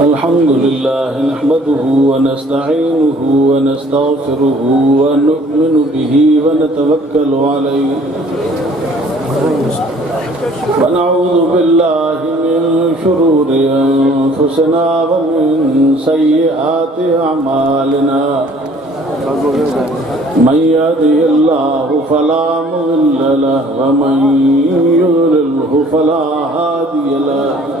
अल्हम्दुलिल्लाह नहमदुहु व नस्तईनुहु व नस्तगफिरुहु व नु'मिनु बिही व नतवक्कलु अलैहि व नऊज़ु बिल्लाहि मिन शुरूरि अनफुसिना व मिन सय्यिआति अमालिना मन यहदिहिल्लाहु फला मुज़िल्ल लहु व मन युज़लिल्हु फला हादिय लहु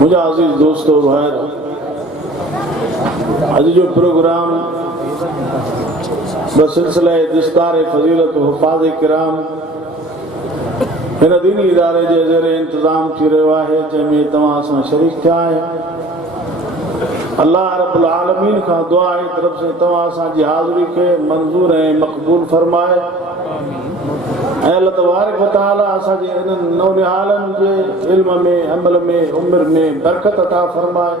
मुझे आज़ीज़ दोस्तों भाइयों आज जो प्रोग्राम बसिलसिला दिस्तार फजीलत हुफ़ाज़ किराम हिन दीनी इदारे जे ज़रिए इंतज़ाम थी रहियो आहे जंहिंमें तव्हां सां शरीक थिया आहियो अल्लाह रब्बुल आलमीन खां दुआ आहे तरफ़ से तव्हां असांजी हाज़िरी खे मंज़ूर ऐं मक़बूल फरमाए ऐं अल्लाह तबारक व तआला असांजे इन्हनि नौनिहालनि जे इल्म में अमल में उम्र में बरकत अता फरमाए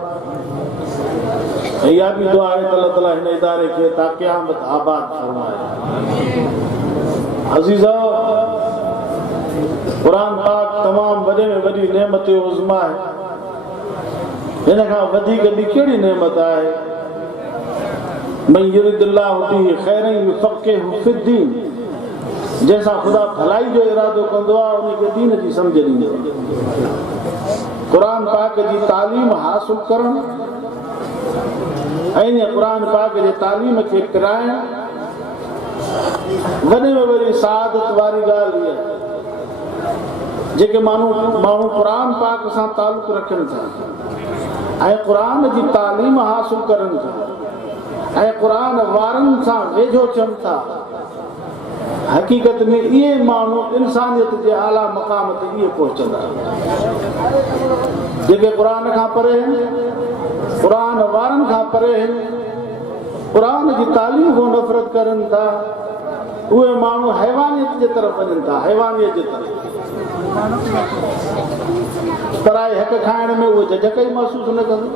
ऐं इहा बि दुआ आहे त अल्लाह ताला हिन इदारे खे ता क़यामत आबाद फरमाए अज़ीज़ो कुरान पाक तमाम वॾे में वॾी नेमत उज़मा आहे हिन खां वधीक ॿी कहिड़ी नेमत आहे मन युरिदिल्लाहु बिही ख़ैरन युफ़क़िहु फ़िद्दीन जंहिंसां ख़ुदा भलाई जो इरादो कंदो आहे उनखे दीन जी सम्झ ॾींदो आहे क़ुरान पाक जी तालीम हासिल करणु ऐं क़ुरान पाक जे तालीम खे पिराइणु वॾे में वॾी सआदत वारी ॻाल्हि इहा जेके माण्हू क़ुरान पाक सां तालुक़ रखनि था ऐं क़ुरान जी तालीम हासिल करनि था ऐं क़ुरान वारनि सां वेझो थियनि था हक़ीक़त में इहे माण्हू इंसानियत जे आला मक़ाम ते इहे पहुचंदा जेके क़ुरान खां परे आहिनि क़ुरान वारनि खां परे आहिनि क़ुरान जी तालीम खां नफ़रत करनि था उहे माण्हू हैवानियत जे तरफ़ वञनि था हैवानियत जे तरफ़ पराए हक़ खाइण में उहे झझक ई महसूसु न कंदो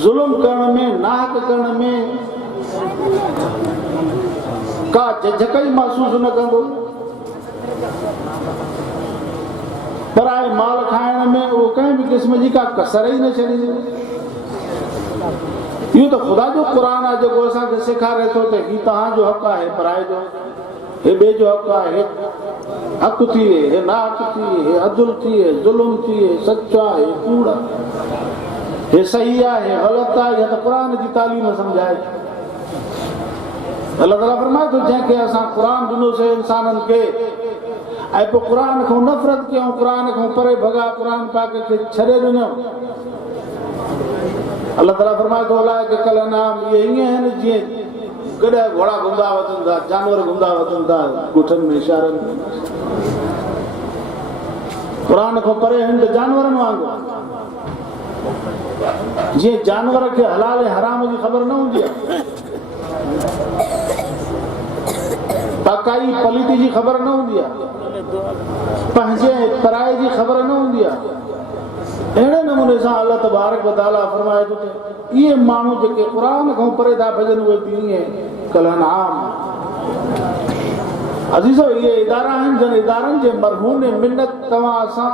ज़ुल्म करण में नाहक करण में का झझक ई महसूसु न कंदो पराए माल खाइण में उहो कंहिं बि क़िस्म जी का कसर ई न छॾींदो इहो त ख़ुदा जो क़ुरान आहे जेको असांखे सेखारे थो त हीउ तव्हांजो हक़ आहे पराए जो हे ॿिए जो हक़ आहे हक़ थिए हे नाहक थिए हे अदुल थिए ज़ुल्म थिए सचो आहे हे कूड़ आहे हे सही आहे हे ग़लति आहे या त क़ुरान जी तालीम सम्झाए अल्लाह ताला फरमाए थो जंहिंखे असां क़ुरान ॾिनोसीं इंसाननि खे ऐं पोइ क़ुरान खां नफ़रत कयूं क़ुरान खां परे भॻा क़ुरान पाक खे छॾे ॾिनो अल्लाह ताला फरमाए थो अलाए कल नाम इहे ईअं आहिनि जीअं गॾा घोड़ा घुमंदा वञनि था जानवर घुमंदा वञनि था ॻोठनि में शहरनि में क़ुरान खां परे आहिनि त जानवरनि वांगुरु जीअं जानवर खे हलाल ऐं हराम जी ख़बर न हूंदी आहे पकाई पलीती जी ख़बर न हूंदी आहे, पंहिंजे पराए जी ख़बर न हूंदी आहे। अहिड़े नमूने सां अल्लाह तबारक व तआला फरमाए थो त इहे माण्हू जेके क़ुर खां परे था भॼनि उहे बि ईअं कलहनाम। अज़ीज़ो, इहे इदारा आहिनि जिन इदारनि जे मरहून मिन्नत तव्हां असां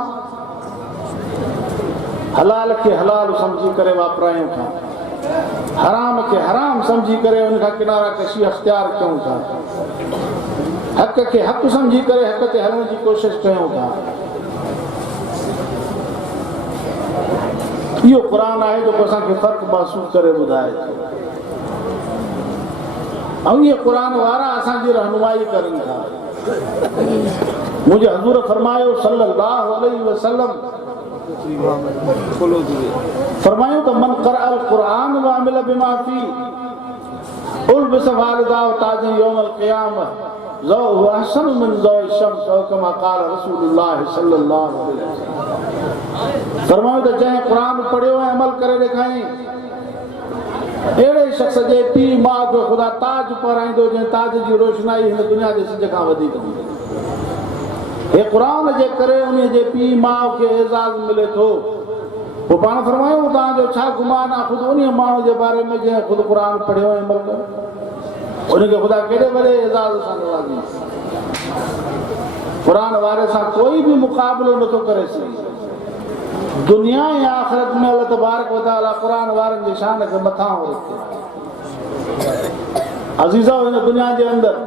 हलाल खे हलाल सम्झी करे वापरायूं था, हराम खे हराम सम्झी करे उन खां किनारा कशी अख़्तियार कयूं था, हक़ खे हक़ सम्झी करे हक़ ते हलण जी कोशिशि कयूं था। इहो क़ुर आहे जेको असांखे फ़र्क़ु महसूसु करे ॿुधाए थो, ऐं इहे क़ुर वारा असांजी रहनुमाई करनि था। मुंहिंजे हज़ूर फरमायो सल्लल्लाहु अलैहि वसल्लम, फरमायो त मन क़रअल क़ुरआन व अमिल बिमा फी उल्बिस वालिदाहु ताज यौमल क़ियामह ज़ौहु अहसन मिन ज़ौइ शम्स औ कमा क़ाल रसूलुल्लाह सल्लल्लाहु अलैहि वसल्लम। फरमायो त जंहिं क़ुरान पढ़ियो ऐं अमल करे ॾेखारियईं, अहिड़े शख़्स जे पीउ माउ खे ख़ुदा ताज पाराईंदो जंहिं ताज जी रोशनाई हिन दुनिया जे सिज खां वधीक हूंदी। हे क़ुर जे करे उन जे पीउ माउ खे एज़ाज़ मिले थो। पोइ पाण फरमायो तव्हांजो छा गुमान आहे ख़ुदि उन माण्हू जे बारे में जंहिं ख़ुदि क़ुर पढ़ियो ऐं अमल कयो, उनखे ख़ुदा केॾे वॾे एज़ाज़ सां नवाज़ी। क़ुर वारे सां कोई बि मुक़ाबिलो नथो करे सघे। दुनिया ऐं आख़िरत में अल्लाह तबारक व तआला क़ुर वारनि जी शान खे मथां रखे। अज़ीज़ो, हिन दुनिया जे अंदरि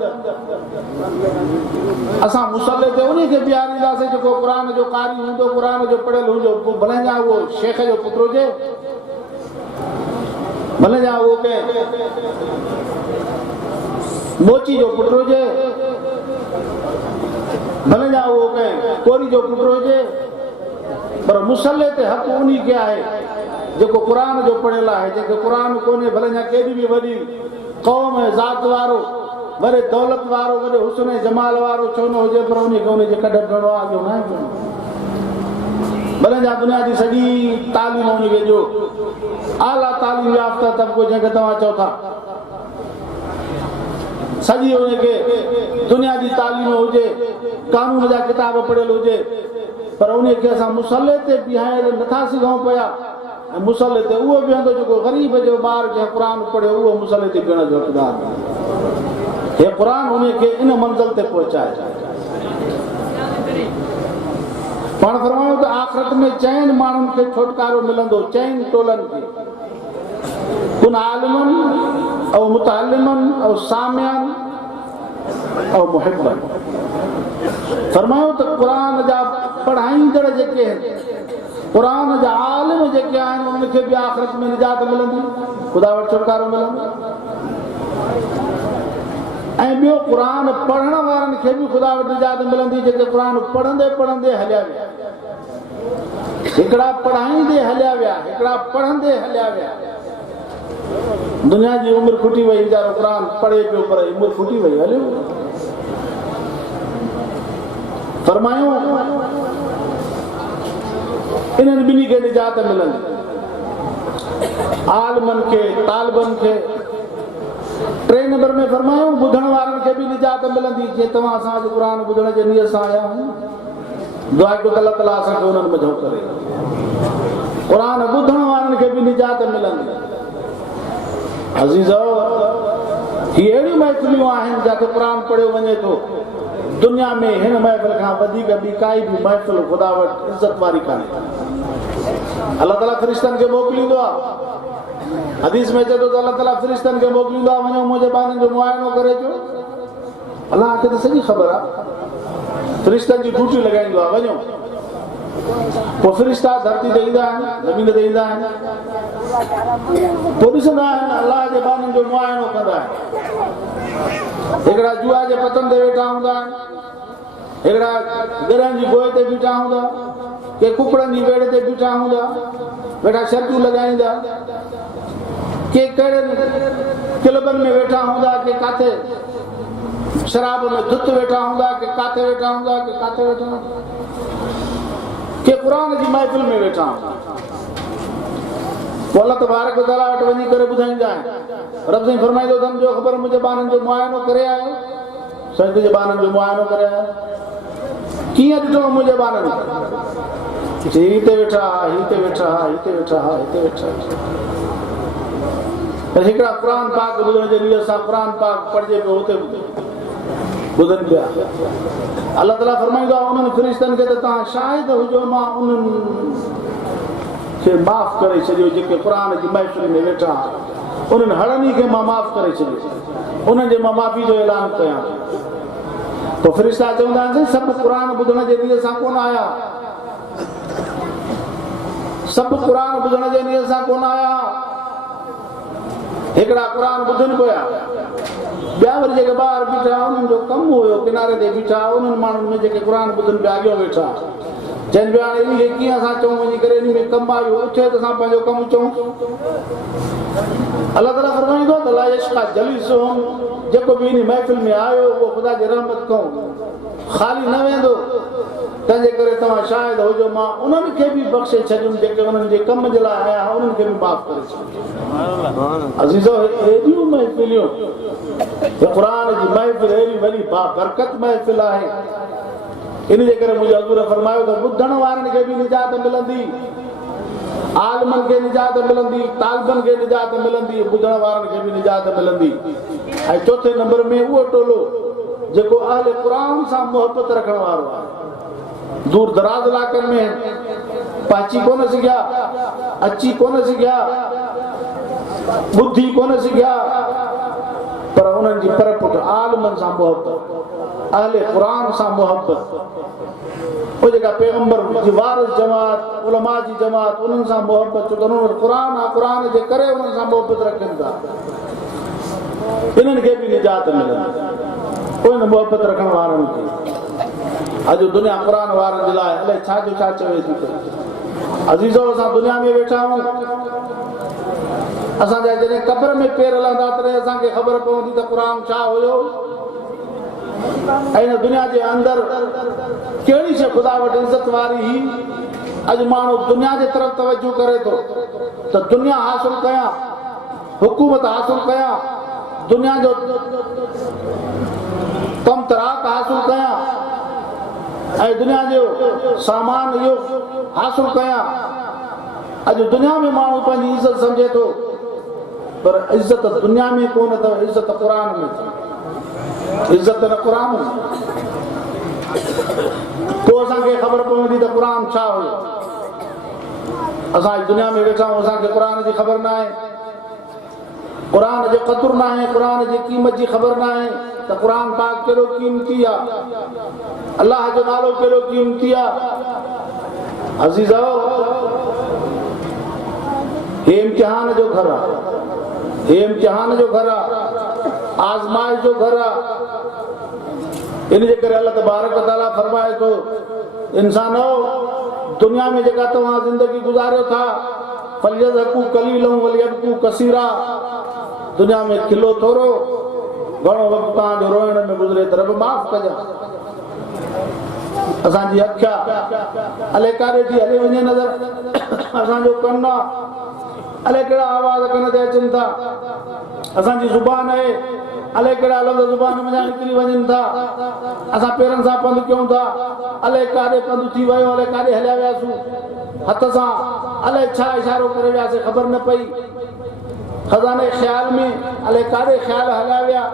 असां मुसले ते उन खे बीहारींदासीं जेको क़ुर जो कारी हूंदो, क़ुर जो पढ़ियल हूंदो, भले जा उहो शेख जो पुटु हुजे, भले जा उहो कंहिं मोची जो पुटु हुजे, भले जा उहो कंहिं कोरी जो पुटु हुजे, पर मुसले ते हक़ उन खे आहे जेको क़ुर जो पढ़ियल आहे, जेके क़ुर कोन्हे, भले जा केॾी बि वॾी क़ौम ऐं ज़ात वारो, वॾे दौलत वारो, वॾे हुस्न ऐं जमाल वारो छो न हुजे, पर उन खे उनजे कॾहिं घणो आहे जो न आहे। भले जा दुनिया जी सॼी तालीम उनखे ॾियो, आला तालीम याफ़्ता तबिको जंहिंखे तव्हां चओ था, सॼी उनखे दुनिया जी तालीम हुजे, कानून जा किताब पढ़ियल हुजे, पर उन खे असां मुसले ते बीहारे नथा सघूं पिया। ऐं मुसले ते उहो बीहंदो जेको ग़रीब जो ॿार जंहिं क़ुर पढ़ियो उहो मुसले ते बीहण जो हक़दार। हे क़ुर उन खे इन मंज़िल ते पहुचाए। पाण फरमायो त आख़िरत में चइनि माण्हुनि खे छुटकारो मिलंदो, चइनि टोलनि खे, कुन आलिमन ऐं मुतअल्लिमन ऐं सामिअन ऐं मुहिब्बन। फरमायो त क़ुर जा पढ़ाईंदड़ जेके आहिनि, क़ुर जा आलिम जेके आहिनि, उनखे बि आख़िरत में निजात मिलंदी, ख़ुदा वटि छुटकारो मिलंदो। ऐं ॿियो क़ुर पढ़ण वारनि खे बि ख़ुदा वटि निजात मिलंदी, जेके क़ुर पढ़ंदे पढ़ंदे हलिया विया। हिकिड़ा पढ़ाईंदे हलिया विया, हिकिड़ा पढ़ंदे हलिया विया। दुनिया जी उमिरि खुटी वई, वीचारो क़ुर पढ़े पियो पर उमिरि खुटी वई, हलियो। फरमायो इन्हनि ॿिन्ही खे निजात मिलंदी, आलिमनि खे, तालिबनि खे। 3 नंबर में फरमायो ॿुधण वारनि खे बि निजात मिलंदी। जे तव्हां असांजो क़ुर ॿुधण जे नियत सां आया आहियो, दुआ कयो त अल्लाह ताला असांखे उन्हनि में झोक करे। क़ुर ॿुधण वारनि खे बि निजात मिलंदी। अज़ीज़ो, ही अहिड़ियूं महफ़िलियूं आहिनि जिते क़ुर पढ़ियो वञे थो। दुनिया में हिन महफ़िल खां वधीक ॿी काई बि महफ़िल ख़ुदा वटि इज़त वारी कान्हे। अल्लाह ताला फ़रिश्तनि खे मोकिलींदो आहे। हदीस में चए थो त अल्लाह ताला फ़रिश्तनि खे मोकिलींदो आहे, वञो मुंहिंजे ॿारनि जो मुआइनो करे अचो। अल्लाह खे त सॼी ख़बर आहे, फ़रिश्तनि जी ड्यूटी लॻाईंदो आहे, वञो। पोइ फ़रिश्ता धरती ते ईंदा आहिनि, ज़मीन ते ईंदा आहिनि, पोइ ॾिसंदा आहिनि, अल्लाह जे ॿारनि जो मुआइनो कंदा आहिनि। हिकिड़ा जुआ जे पतनि ते वेठा हूंदा आहिनि, हिकिड़ा गिरहनि जी गोए ते बीठा हूंदा, के कुकड़नि जी वेड़ ते बीठा हूंदा, वेठा शर्तूं लॻाईंदा, के कहिड़े क्लबनि में वेठा हूंदा, के काथे शराब में धुत वेठा हूंदा, के काथे वेठा हूंदा, के काथे वेठा हूंदा, के क़ुर जी महफ़िल में वेठा हूंदा। पोइ अल्लाह तबारक व तआला वटि वञी करे ॿुधाईंदा आहिनि। रब साईं फरमाईंदो अथनि, जो ख़बर मुंहिंजे ॿारनि जो मुआइनो करे आयो, संत जे ॿारनि जो मुआइनो करे कीअं ॾिठो मुंहिंजे ॿारनि हिते वेठा हिते वेठा हिते वेठा हिते वेठा हिकिड़ा क़ुरान पाक ॿुधण जे लिए असां क़ुरान पाक पढ़जे पियो हुते ॿुधनि पिया। अलाह ताला फरमाईंदो आहे उन्हनि फ़रिश्तनि खे त तव्हां शायदि हुजो मां उन्हनि खे माफ़ करे छॾियो जेके क़ुरान जी महफ़िल में वेठा उन्हनि हड़नी खे मां माफ़ करे छॾियो उन्हनि जे मां माफ़ी जो ऐलान कयां। पोइ फ़रिश्ता चवंदा आहिनि सभु क़ुरान ॿुधण जे लिए सां कोन आया सभु क़ुरान ॿुधण जे लिए सां कोन आया हिकिड़ा क़ुरान ॿुधनि पिया ॿिया वरी जेके ॿार बीठा उन्हनि जो कमु हुयो किनारे ते बीठा उन्हनि माण्हुनि में जेके क़ुरान ॿुधनि पिया अॻियां वेठा चइनि पिया हाणे इन खे कीअं असां चऊं वञी करे इन में कमु आयो उथे त असां पंहिंजो कमु चऊं। अलाह ताला फरमाईंदो त ला यश्का जलीसुहुम जेको बि इन महफ़िल में आयो उहो ख़ुदा जी रहमत खां ख़ाली न वेंदो तंहिंजे करे तव्हां शायदि हुजो मां उन्हनि खे बि बख़्शे छॾियुमि जेके उन्हनि जे कम जे लाइ आया उन्हनि खे बि माफ़ करे छॾियुमि। अज़ीज़ो हेॾियूं महफ़िलियूं क़ुरान जी महफ़िल अहिड़ी वॾी बाबरकत महफ़िल आहे इन जे करे मुंहिंजे हज़ूर फरमायो त ॿुधण वारनि खे बि निजात मिलंदी आलमनि खे निजात मिलंदी तालिबनि खे निजात मिलंदी ॿुधण वारनि खे बि निजात मिलंदी। ऐं चौथे नंबर में उहो टोलो जेको अहले क़ुरान सां मोहबत रखण वारो आहे दूर दराज इलाइक़नि में पहुची कोन सघिया अची कोन सघिया ॿुधी कोन सघिया पर उन्हनि जी पर पुट आलमनि सां मोहबत अहले क़ुरान सां मोहबत वो जेका पैगंबर जी वारिस जमात उलमा जी जमात उन्हनि सां मोहबत छो त उन्हनि क़ुरान आहे क़ुरान जे करे उन्हनि सां मोहबत रखनि था इन्हनि खे बि निजात मिलंदी उन मोहबत रखण वारनि खे। अॼु दुनिया क़ुरान वारनि जे लाइ अलाए छा जो छा चवे थी पई। अज़ीज़ो असां दुनिया में वेठा आहियूं असांजा जॾहिं क़ब्र में पेर हलंदा तॾहिं असांखे ख़बर पवंदी त क़ुरान छा हुयो ऐं हिन दुनिया जे अंदरि कहिड़ी शइ ख़ुदा वटि इज़त वारी हुई। अॼु माण्हू दुनिया जे तरफ़ तवजो करे थो त दुनिया हासिल कयां हुकूमत हासिल कयां दुनिया जो कम तराक हासिल कयां ऐं दुनिया जो सामान इहो हासिल कयां। अॼु दुनिया में माण्हू पंहिंजी इज़त सम्झे थो पर इज़त दुनिया में कोन अथव इज़त क़ुरान में इज़त न क़ुरान में। पोइ असांखे ख़बर पवंदी त क़ुरान छा हुयो। असां दुनिया में वेठा आहियूं असांखे क़ुरान जी ख़बर न आहे क़ुरान जो क़दुरु न आहे क़ुरान जी क़ीमत जी ख़बर न आहे त क़ुरान पाक कहिड़ो क़ीमती आहे अलाह जो नालो कहिड़ो क़ीमती आहे। अज़ीज़ो हे इम्तिहान जो घर आहे हे इम्तिहान जो घर आहे आज़माइश जो घर आहे। इन जे करे अल्लाह तबारक व तआला फरमाए थो इंसानो दुनिया में जेका तव्हां ज़िंदगी गुज़ारियो था फलियज़हकू कलीलन वलियबकू कसीरा दुनिया में खिलो थोरो घणो वक़्तु तव्हांजो रोइण में गुज़रे त रब माफ़ कजां। असांजी अखिया अलाए काॾे थी हली वञे नज़र असांजो कनु आहे अलाए कहिड़ा आवाज़ कन ते अचनि था असांजी ज़ुबान आहे अलाए कहिड़ा लफ़्ज़ ज़ुबान में निकिरी वञनि था असां पेरनि सां पंधु कयूं था अलाए काॾे पंधु थी वियो अलाए काॾे हलिया वियासीं हथ सां अलाए छा इशारो करे वियासीं ख़बर न पई खज़ाने ख़्याल में अलाए काॾे ख़्याल हलिया विया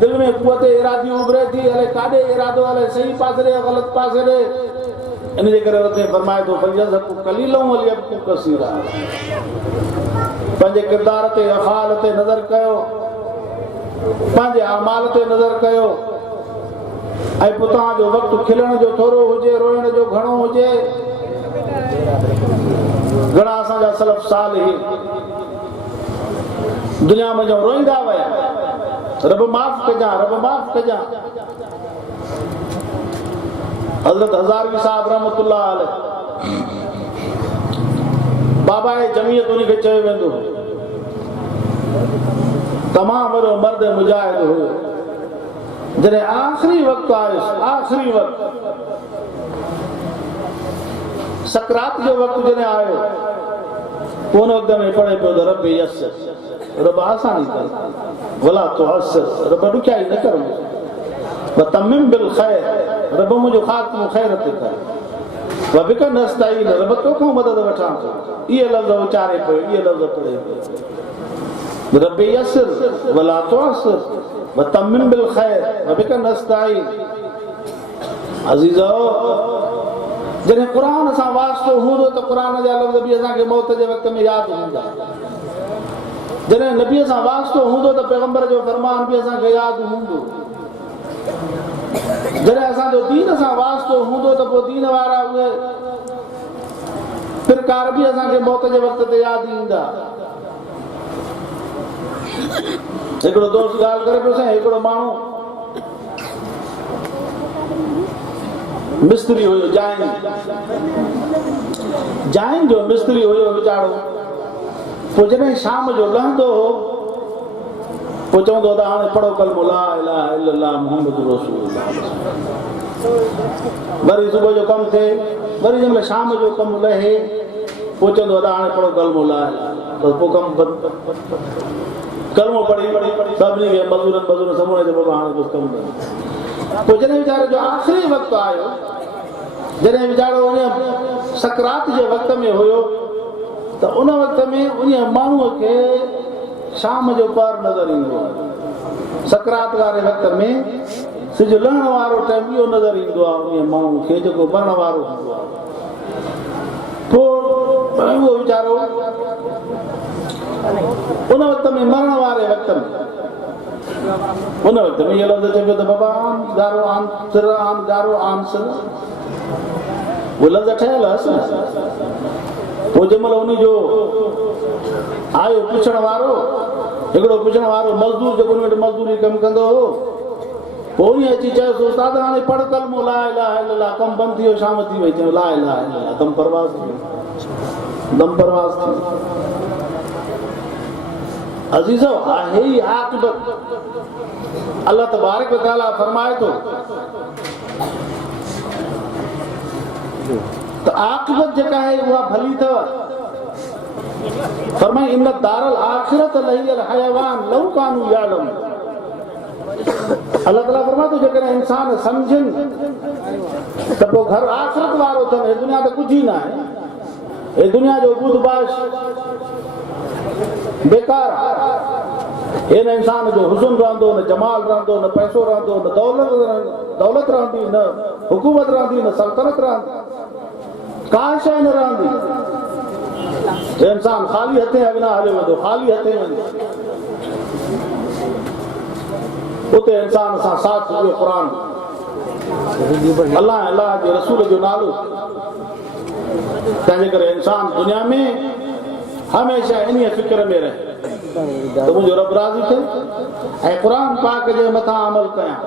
दिलि में कुवत इरादी उभरे थी अलाए काॾे इरादो अलाए सही पासे ॾे ग़लति पासे ॾे। इन जे करे हुते फरमाए थो फलियज़हकू कलीलन वलियबकू कसीरा पंहिंजे किरदार ते अफ़ाल ते नज़र कयो पंहिंजे अमाल ते नज़र कयो ऐं पोइ तव्हांजो वक़्तु खिलण जो थोरो हुजे रोइण जो घणो हुजे। घणा असांजा सलफ़ सालिहीन दुनिया में जो रोईंदा विया रब माफ़ कजां रब माफ़ कजां। हज़रत हज़ारवी साहब रहमतुल्लाह अलैह बाबा जमीयत उन खे चयो वेंदो तमामु वॾो मर्द मुजाहिद हुयो जॾहिं आख़िरी वक़्तु आयुसि आख़िरी वक़्तु सकरात जो वक़्तु जॾहिं आयो उन वक़्त में पढ़े पियो त रब यस्सिर रब आसानी कर वला तुअस्सिर रब ॾुखियाई न कर वतमिम बिल खैर, रब मुंहिंजो ख़ात्मो ख़ैर ते कर। वबिक नस्तईन, रब तोखां मदद वठां थो। इहे लफ़्ज़ उचारे पियो, इहे लफ़्ज़ पढ़े पियो। रब यसिर वला तुअसिर वतमिम बिल खैर वबिक नस्तईन। अज़ीज़ो, जॾहिं क़ुर सां वास्तो हूंदो त क़ुर जा लफ़्ज़ बि असांखे मौत जे वक़्त में यादि हूंदा। जॾहिं नबीअ सां वास्तो हूंदो त पैगंबर जो फरमान बि असांखे यादि हूंदो। जॾहिं असांजो दीन सां वास्तो हूंदो त पोइ दीन वारा उहे फिरकार बि असांखे मौत जे वक़्त ते यादि ईंदा। हिकिड़ो दोस्त ॻाल्हि करे पियो, साईं हिकिड़ो माण्हू मिस्त्री हुयो, जाइन जो मिस्त्री हुयो वीचारो। पोइ जॾहिं शाम जो लहंदो हो पोइ चवंदो त हाणे पढ़ो कलमो ला इलाहा इल्लल्लाह मुहम्मद रसूलुल्लाह। वरी सुबुह जो कमु थिए, वरी जंहिं महिल शाम जो कमु लहे पोइ चवंदो त हाणे पढ़ो कलमो ला इलाहा। पोइ कमु कलमो पढ़ी सभिनी खे मज़ूरनि समूरे जो बाबा हाणे कुझु कमु न। पोइ जॾहिं वीचारे जो आख़िरी वक़्तु आयो, जॾहिं वीचारो उन सकरात जे वक़्त में हुयो त उन वक़्त में उन माण्हूअ खे शाम जो पार नज़र ईंदो आहे। सकरात वारे वक़्त में सिज लहण वारो टाइम इहो नज़र ईंदो आहे उन माण्हू खे जेको मरण वारो हूंदो आहे। पोइ उहो वीचारो उन वक़्त में मरण वारे वक़्त में उन वक़्त में इहो लफ़्ज़ चइबो त बाबा गारो आन सिर आन गारो आन सिर, उहो लफ़्ज़ ठहियल हुअसि न। पोइ जंहिं महिल उन जो आयो पुछण वारो, हिकिड़ो पुछण वारो मज़दूर जेको उन वटि मज़दूरी कमु कंदो हो, पोइ उन अची चयोसि उस्ताद हाणे पढ़ कलमो ला इलाहा इल्लल्लाह। कमु बंदि थी वियो, शाम थी वई, चयो ला इलाहा इल्लल्लाह। दम परवाज़ थी वियो, दम परवाज़ थी वियो। अज़ीज़ो, आहे ई आक़िबत। अल्लाह तबारक व तआला फरमाए थो त आक़िबत जेका आहे उहा भली अथव। फरमाई इन दारल आखिरत लहियल हयवान लौ कानू यालम। अल्लाह ताला फरमाए थो जेकॾहिं इंसान सम्झनि त पोइ घर आख़िरत वारो अथनि। हे दुनिया त कुझु ई न आहे, हे दुनिया जो बूदबाश बेकार आहे। हे न इंसान जो हुस्न रहंदो, न जमाल रहंदो, न पैसो रहंदो, न दौलत रहंदी, न हुकूमत रहंदी, न सल्तनत रहंदी, का शइ न रहंदी। इंसान ख़ाली हथे अॻियां हले वेंदो, ख़ाली हथे वेंदो। उते इंसान सां साथ इहो क़ुर, अल्लाह जे रसूल जो नालो। तंहिंजे करे इंसान दुनिया में हमेशह इन फिक्र में रहे त मुंहिंजो रब राज़ी थिए ऐं क़ुर पाक जे मथां अमल कयां।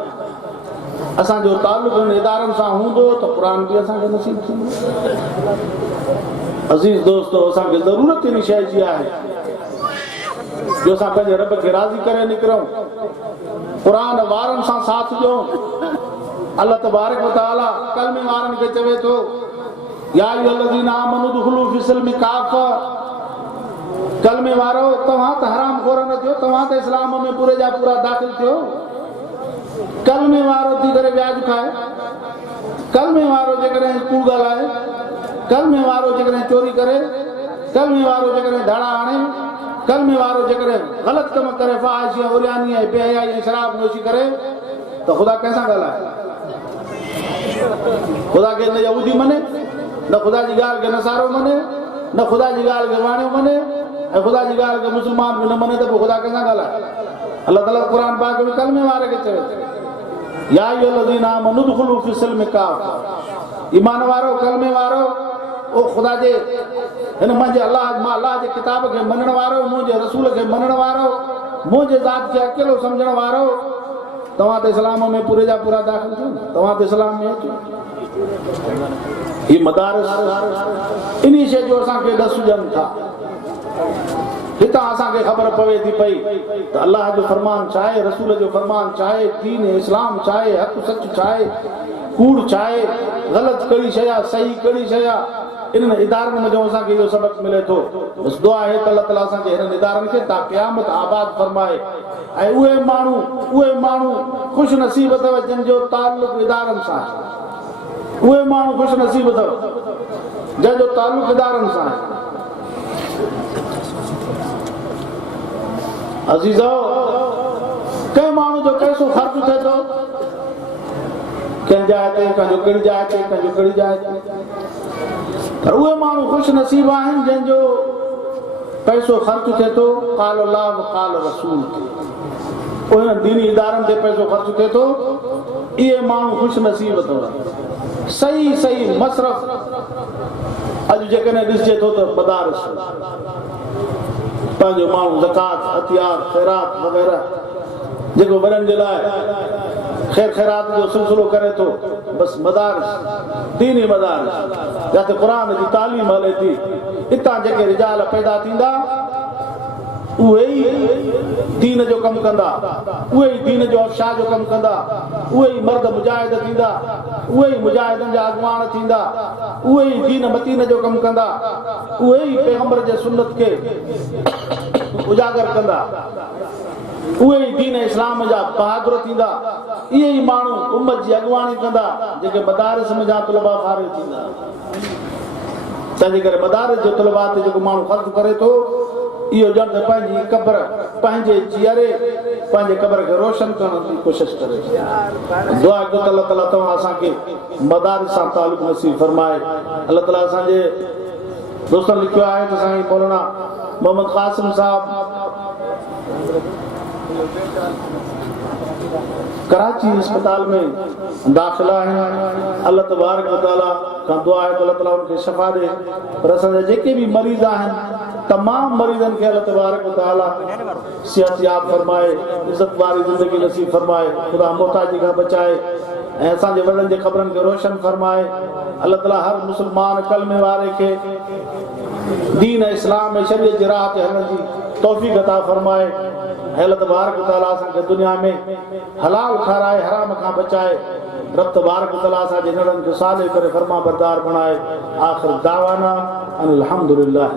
असांजो तालुक़ इन इदारनि सां हूंदो त क़ुर बि असांखे नसीब थींदो। अज़ीज़ दोस्तो, असांखे ज़रूरत इन शइ जी आहे जो असां पंहिंजे रब खे राज़ी करे निकिरूं, क़ुर वारनि सां साथ ॾियूं। अल्लाह तबारक व तआला कलमे वारनि खे चवे थो या अय्युहल्लज़ीना आमनू दुखुलू फी सिल्मी काफ़ा। कलमे वारो, तव्हां त हराम खोर न थियो, तव्हां त इस्लाम में पूरे जा पूरा दाख़िल थियो। कलमे वारो थी करे व्याज खाए, कलमे वारो जेकॾहिं कूड़ ॻाल्हाए, कलमे वारो जेकॾहिं चोरी करे, कलमे वारो जेकॾहिं धाड़ा आणे, कलमे वारो जेकॾहिं ग़लति कम करे, फ़ाहिश ऐं उरियानी ऐं बेहयाई ऐं शराब नोशी करे, त ख़ुदा कंहिंसां ॻाल्हाए? ख़ुदा खे न यहूदी मने, न ख़ुदा जी ॻाल्हि खे नसारो मने, न ख़ुदा जी ॻाल्हि खे वाणियो मने, ऐं ख़ुदा जी ॻाल्हि खे मुस्लमान बि न मने, त पोइ ख़ुदा कंहिंसां ॻाल्हाए? अल्लाह ताला क़ुर पाक में कलमे वारे खे चवे या अय्युहल्लज़ीना आमनू दुखुलू फी सिल्मी काफ़ा। ईमान वारो, कलमे वारो, ओ ख़ुदा जे हिन मुंहिंजे मां अल्लाह जे किताब खे मञण वारो, मुंहिंजे रसूल खे मञण वारो, मुंहिंजे ज़ात खे अकेलो सम्झण वारो, तव्हां त इस्लाम में पूरे जा पूरा दाख़िल थियो, तव्हां त इस्लाम में अचो। हीअ मदारिस इन शइ जो असांखे ॾस ॾियनि था। हितां असांखे ख़बर पवे थी पई त अल्लाह जो फरमान छा आहे, रसूल जो फरमान छा आहे, दीन इस्लाम छा आहे, हक़ सच छा आहे, कूड़ छा आहे, ग़लति कहिड़ी शइ आहे, सही कहिड़ी शइ आहे। इन इदारनि में जो असांखे इहो सबक़ मिले थो। बसि दुआ आहे त अल्लाह ताला असांखे हिननि इदारनि खे ता क़यामत आबाद फरमाए ऐं उहे माण्हू ख़ुशि नसीब अथव जंहिंजो ताल्लुक़ इदारनि सां आहे। उहे माण्हू ख़ुशि नसीब अथव जंहिंजो ताल्लुक़ इदारनि सां आहे। अज़ीज़ो, कंहिं माण्हू जो पैसो ख़र्च थिए थो कंहिं जाइ ते, कंहिंजो कहिड़ी जाइ ते, कंहिंजो कहिड़ी जाइ ते, पर उहे माण्हू ख़ुशि नसीब आहिनि जंहिंजो पैसो ख़र्च थिए थो क़ाल अल्लाह व क़ाल रसूल ते, उहे दीनी इदारनि ते पैसो ख़र्च थिए थो। इहे माण्हू ख़ुशि नसीब अथव। सही मसरफ़ अॼु जेकॾहिं ॾिसिजे थो त मदारिस पंहिंजो माण्हू ज़कात, अतियात, ख़ैरात वग़ैरह जेको वॾनि जे लाइ ख़ैर ख़ैरात जो सिलसिलो करे थो, बसि मदारिस, दीनी मदारिस जिते क़ुरान जी तालीम हले थी, हितां जेके रिजाल पैदा थींदा उहे ई दीन जो कमु कंदा, उहे ई दीन जो अफ़शा जो कमु कंदा, उहे ई मर्द मुजाहिद थींदा, उहे ई मुजाहिदनि जा अॻुवान थींदा, उहे ई दीन मतीन जो कमु कंदा, उहे ई पैगंबर जे सुन्नत खे उजागर कंदा, उहे ई दीन इस्लाम जा बहादुर थींदा। इहे ई माण्हू उम्मत जी अॻुवानी कंदा जेके मदारिस में जा तलबा फारिग़ थींदा। तंहिंजे करे मदारिस जो तलबा ते जेको माण्हू ख़र्च करे थो इहो ॼण त पंहिंजी क़ब्र, पंहिंजे जीअरे पंहिंजे क़ब्र खे रोशन करण जी कोशिशि करे। दुआ कयो त अल्लाह ताला तव्हां असांखे मदारिस सां तालुक़ नसीब फरमाए। अल्लाह ताला असांजे दोस्तनि लिखियो आहे त साईं मौलाना मोहम्मद क़ासिम साहब कराची अस्पताल में दाख़िला आहिनि। अल्लाह तबारक व तआला खां दुआ आहे त अल्लाह ताला उनखे शफ़ा ॾे। पर असांजा जेके बि मरीज़ आहिनि तमामु मरीज़नि खे अल्लाह तबारक व तआला सिहत याब फरमाए, इज़त वारी ज़िंदगी नसीब फरमाए, ख़ुदा मोहताजी खां बचाए ऐं असांजे वॾनि जे क़ब्रनि खे रोशन फरमाए। अल्लाह ताला हर मुस्लमान कलमे वारे खे दीन इस्लाम ऐं शरीयत जी राह ते हलण जी तौफ़ीक़ अता फरमाए। अल्लाह तबारक व तआला असांखे दुनिया में हलाल खाराए, हराम खां बचाए। रब तबारक व तआला असांजे नड़नि खे साले करे फरमा बरदार बणाए। आख़िर दावाना अनिल हम्दुलिल्लाह।